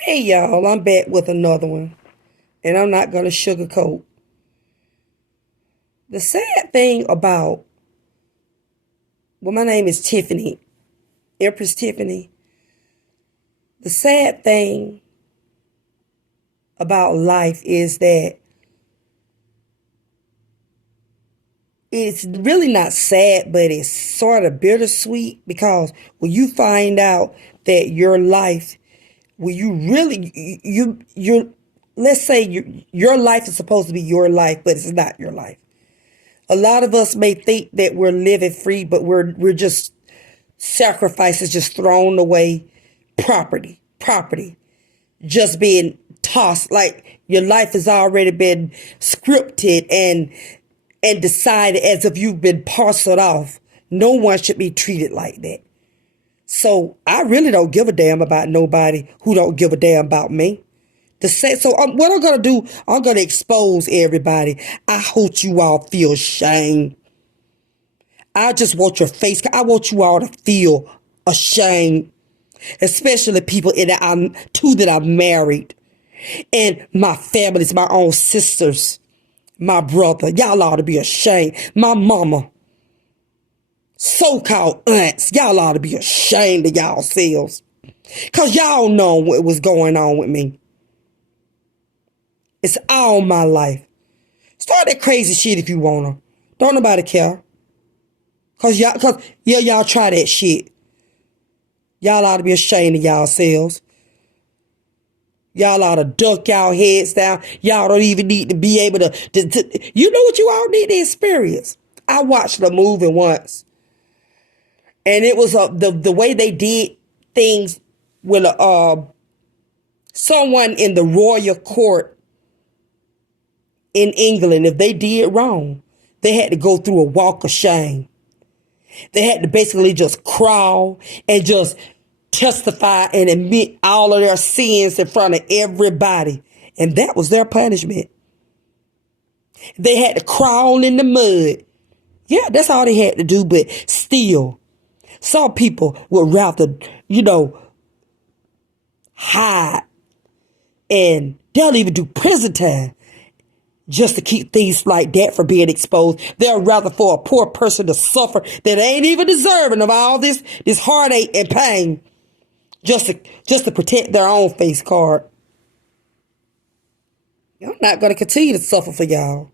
Hey y'all, I'm back with another one, and I'm not going to sugarcoat. The sad thing about, well, my name is Tiffany, Empress Tiffany. The sad thing about life is that it's really not sad, but it's sort of bittersweet because when you find out that your life, when you really, let's say your life is supposed to be your life, but it's not your life. A lot of us may think that we're living free, but we're just sacrifices, just thrown away, property, just being tossed like your life has already been scripted and decided as if you've been parceled off. No one should be treated like that. So I really don't give a damn about nobody who don't give a damn about me. What I'm going to do, I'm going to expose everybody. I hope you all feel shame. I just want your face. I want you all to feel ashamed, especially people that I'm married, and my families, my own sisters, my brother. Y'all ought to be ashamed. My mama, so-called aunts, y'all ought to be ashamed of y'all selves, cause y'all know what was going on with me. It's all my life. Start that crazy shit if you wanna. Don't nobody care. Cause y'all try that shit. Y'all ought to be ashamed of y'allselves. Y'all ought to duck y'all heads down. Y'all don't even need to be able to you know what you all need to experience. I watched the movie once, and it was the way they did things with someone in the royal court in England. If they did wrong, they had to go through a walk of shame. They had to basically just crawl and just testify and admit all of their sins in front of everybody. And that was their punishment. They had to crawl in the mud. Yeah, that's all they had to do. But still, some people would rather, hide. And they'll even do prison time just to keep things like that from being exposed. They'll rather for a poor person to suffer that ain't even deserving of all this heartache and pain just to protect their own face card. I'm not going to continue to suffer for y'all.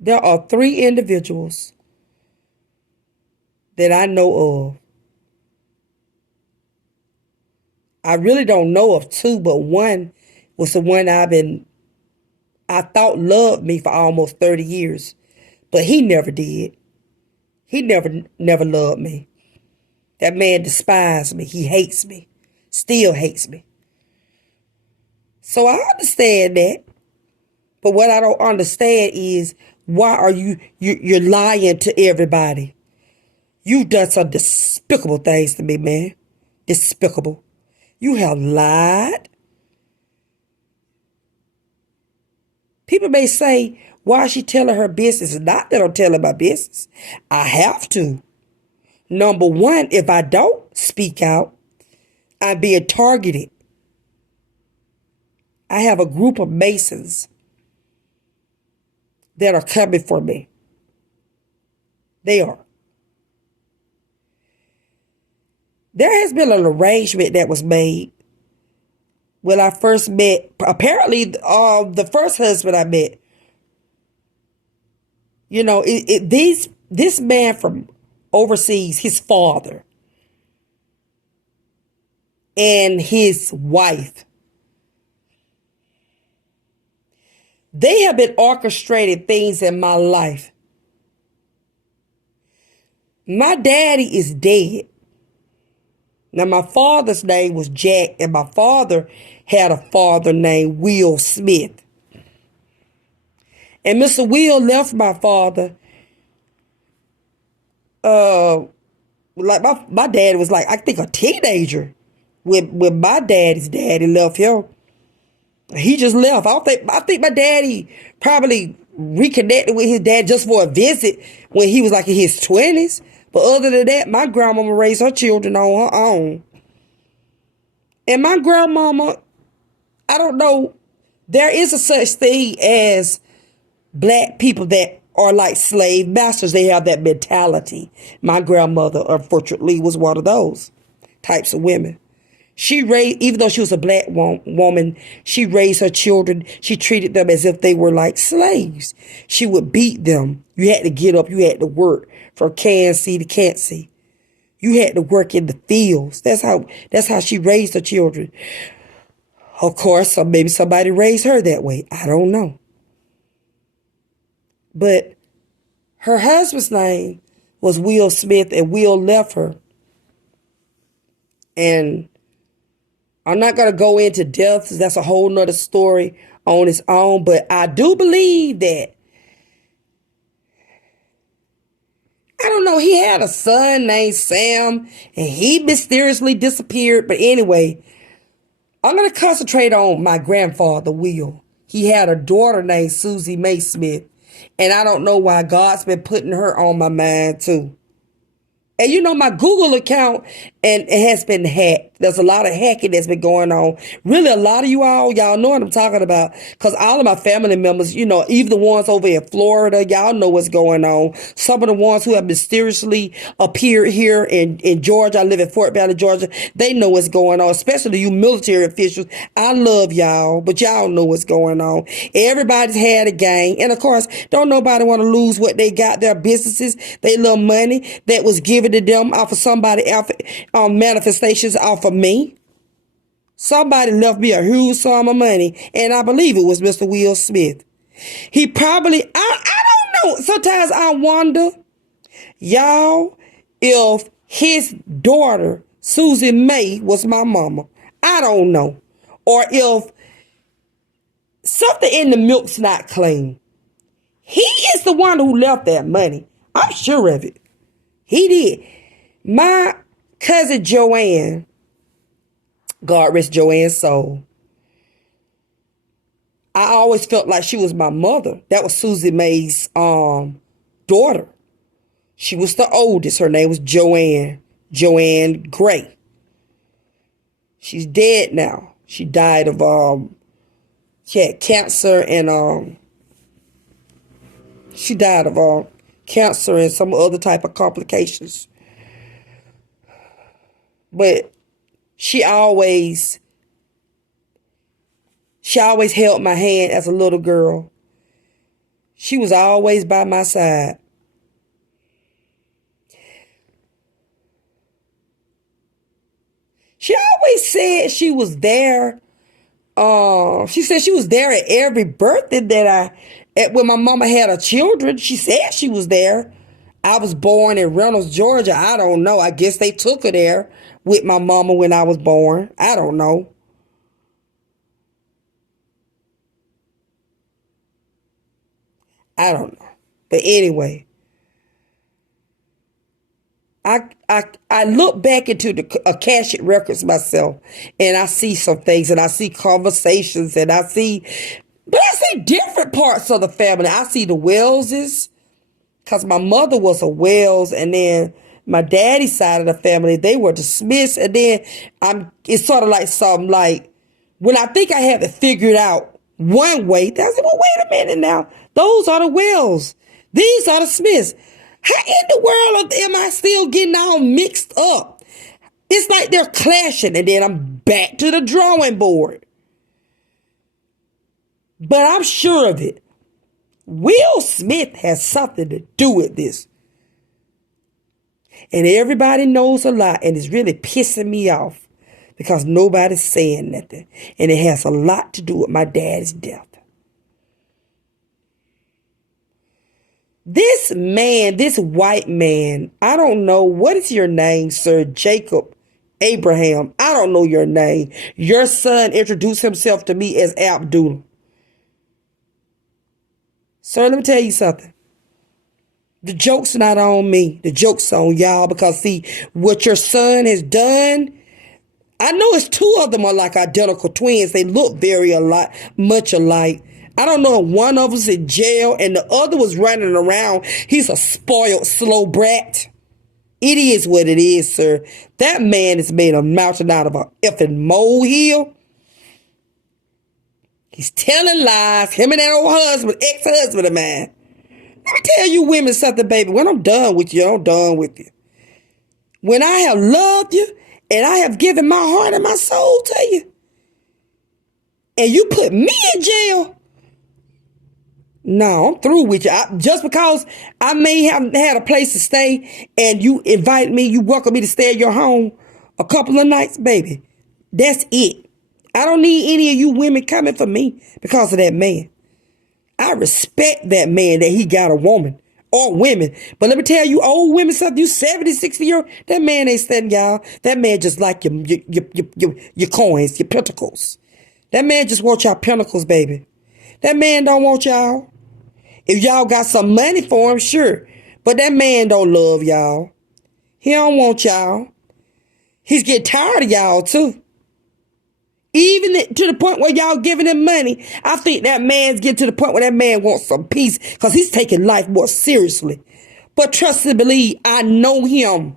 There are 3 individuals that I know of. I really don't know of 2, but one was the one I thought loved me for almost 30 years. But he never did. He never loved me. That man despised me. He hates me. Still hates me. So I understand that. But what I don't understand is, why are you're lying to everybody? You've done some despicable things to me, man. Despicable. You have lied. People may say, why is she telling her business? Not that I'm telling my business. I have to. Number one, if I don't speak out, I'm being targeted. I have a group of Masons that are coming for me. They are. There has been an arrangement that was made when I first met. Apparently, the first husband I met, this man from overseas, his father and his wife, they have been orchestrating things in my life. My daddy is dead. Now, my father's name was Jack, and my father had a father named Will Smith. And Mr. Will left my father, like my dad was like, I think, a teenager when my daddy's daddy left him. He just left. I think my daddy probably reconnected with his dad just for a visit when he was like in his 20s. But other than that, my grandmama raised her children on her own. And my grandmama, I don't know, there is a such thing as black people that are like slave masters. They have that mentality. My grandmother, unfortunately, was one of those types of women. She raised, even though she was a black woman, she raised her children. She treated them as if they were like slaves. She would beat them. You had to get up. You had to work from Kansas to Kansas. You had to work in the fields. That's how she raised her children. Of course, or maybe somebody raised her that way. I don't know. But her husband's name was Will Smith, and Will left her. And I'm not going to go into deaths. That's a whole nother story on its own. But I do believe that, I don't know, he had a son named Sam, and he mysteriously disappeared. But anyway, I'm going to concentrate on my grandfather, Will. He had a daughter named Susie Mae Smith. And I don't know why God's been putting her on my mind too. And you know, my Google account and it has been hacked. There's a lot of hacking that's been going on. Really, a lot of y'all know what I'm talking about. Because all of my family members, you know, even the ones over in Florida, y'all know what's going on. Some of the ones who have mysteriously appeared here in Georgia, I live in Fort Valley, Georgia, they know what's going on, especially you military officials. I love y'all, but y'all know what's going on. Everybody's had a gang. And of course, don't nobody want to lose what they got, their businesses, their little money that was given to them off of somebody else, manifestations off of me. Somebody left me a huge sum of money, and I believe it was Mr. Will Smith. He probably, I don't know. Sometimes I wonder, y'all, if his daughter, Susie Mae, was my mama. I don't know. Or if something in the milk's not clean. He is the one who left that money. I'm sure of it. He did. My cousin Joanne, God rest Joanne's soul, I always felt like she was my mother. That was Susie Mae's daughter. She was the oldest. Her name was Joanne Gray. She's dead now. She died of she had cancer and she died of cancer and some other type of complications. But she always held my hand as a little girl. She was always by my side. She always said she was there. She said she was there at every birthday when my mama had her children. She said she was there. I was born in Reynolds, Georgia. I don't know. I guess they took her there with my mama when I was born. I don't know. I don't know. But anyway, I look back into the Akashic records myself, and I see some things, and I see conversations, and I see different parts of the family. I see the Welleses, because my mother was a Wells, and then my daddy's side of the family, they were dismissed, and then it's sort of like something like, when I think I have it figured out one way, that's, well, wait a minute now, those are the Wells, these are the Smiths. How in the world am I still getting all mixed up? It's like they're clashing, and then I'm back to the drawing board. But I'm sure of it. Will Smith has something to do with this. And everybody knows a lot, and it's really pissing me off because nobody's saying nothing. And it has a lot to do with my dad's death. This man, this white man, I don't know, what is your name, sir? Jacob Abraham. I don't know your name. Your son introduced himself to me as Abdullah. Sir, let me tell you something. The joke's not on me. The joke's on y'all, because see, what your son has done, I know it's two of them are like identical twins. They look very much alike. I don't know if one of us in jail and the other was running around. He's a spoiled, slow brat. It is what it is, sir. That man has made a mountain out of a effing molehill. He's telling lies. Him and that old husband, ex-husband of mine. Let me tell you women something, baby. When I'm done with you, I'm done with you. When I have loved you and I have given my heart and my soul to you, and you put me in jail, no, I'm through with you. Just because I may have had a place to stay and you invite me, you welcome me to stay at your home a couple of nights, baby. That's it. I don't need any of you women coming for me because of that man. I respect that man that he got a woman or women. But let me tell you, old women, something, you 70, 60 year old, that man ain't studying y'all. That man just like your coins, your pentacles. That man just wants y'all pentacles, baby. That man don't want y'all. If y'all got some money for him, sure. But that man don't love y'all. He don't want y'all. He's getting tired of y'all, too. Even to the point where y'all giving him money, I think that man's getting to the point where that man wants some peace because he's taking life more seriously. But trust and believe, I know him.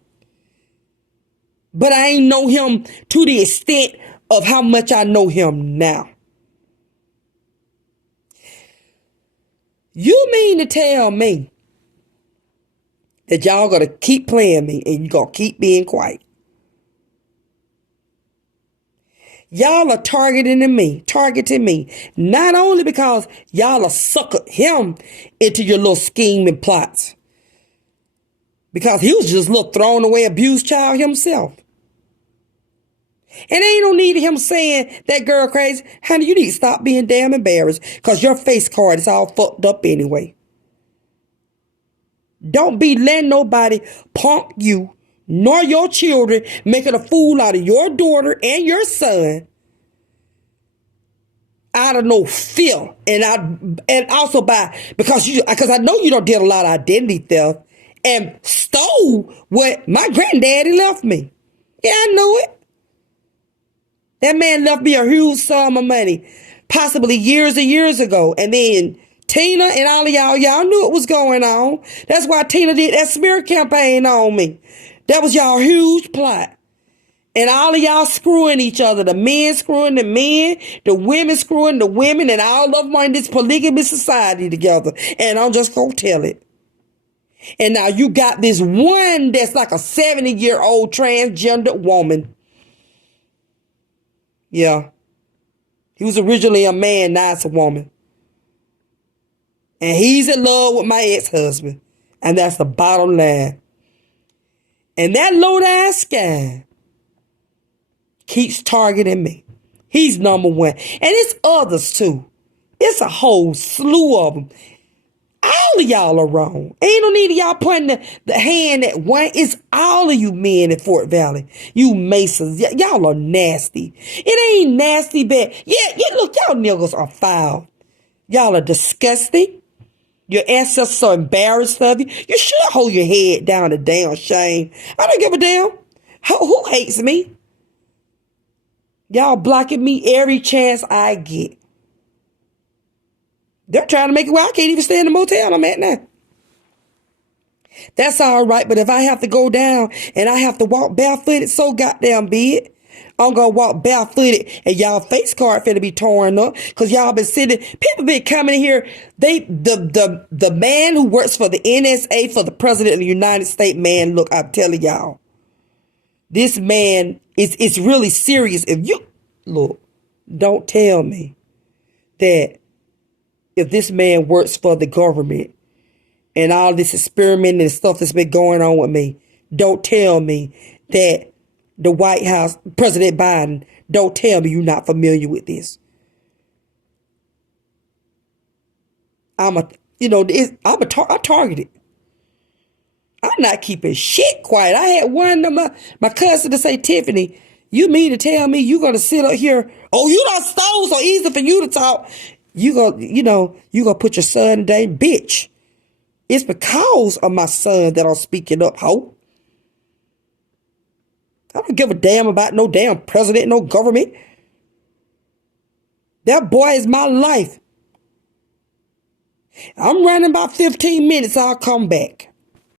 But I ain't know him to the extent of how much I know him now. You mean to tell me that y'all gonna keep playing me and you gonna keep being quiet? Y'all are targeting me, not only because y'all are suckered him into your little scheme and plots, because he was just a little thrown away abused child himself. And ain't no need of him saying that girl crazy. Honey, you need to stop being damn embarrassed because your face card is all fucked up anyway. Don't be letting nobody pump you nor your children, making a fool out of your daughter and your son out of no fear. And also because I know you don't did a lot of identity theft and stole what my granddaddy left me. Yeah, I know it. That man left me a huge sum of money, possibly years and years ago. And then Tina and all of y'all knew it was going on. That's why Tina did that smear campaign on me. That was y'all huge plot. And all of y'all screwing each other. The men screwing the men, the women screwing the women, and all of them are in this polygamous society together. And I'm just gonna tell it. And now you got this one that's like a 70-year-old transgender woman. Yeah. He was originally a man, now it's a woman. And he's in love with my ex-husband. And that's the bottom line. And that low-down scam keeps targeting me. He's number one. And it's others too. It's a whole slew of them. All of y'all are wrong. Ain't no need of y'all pointing the hand at one. It's all of you men in Fort Valley. You Masons. Y'all are nasty. It ain't nasty bad. Yeah, look, y'all niggas are foul. Y'all are disgusting. Your ancestors are embarrassed of you. You should hold your head down, a damn shame. I don't give a damn. Who hates me? Y'all blocking me every chance I get. They're trying to make it where I can't even stay in the motel I'm at now. That's all right, but if I have to go down and I have to walk barefooted, so goddamn be it. I'm gonna walk barefooted and y'all face card finna be torn up because y'all been sitting. People been coming in here. The man who works for the NSA for the president of the United States, man, look, I'm telling y'all, this man it's really serious. If you look, don't tell me that if this man works for the government and all this experimenting and stuff that's been going on with me, don't tell me that the White House, President Biden, don't tell me you're not familiar with this. I'm targeted. I'm not keeping shit quiet. I had one of my cousin to say, Tiffany, you mean to tell me you gonna sit up here? Oh, you done stole so easy for you to talk. You gonna put your son in danger, bitch. It's because of my son that I'm speaking up, ho. I don't give a damn about no damn president, no government. That boy is my life. I'm running about 15 minutes. I'll come back.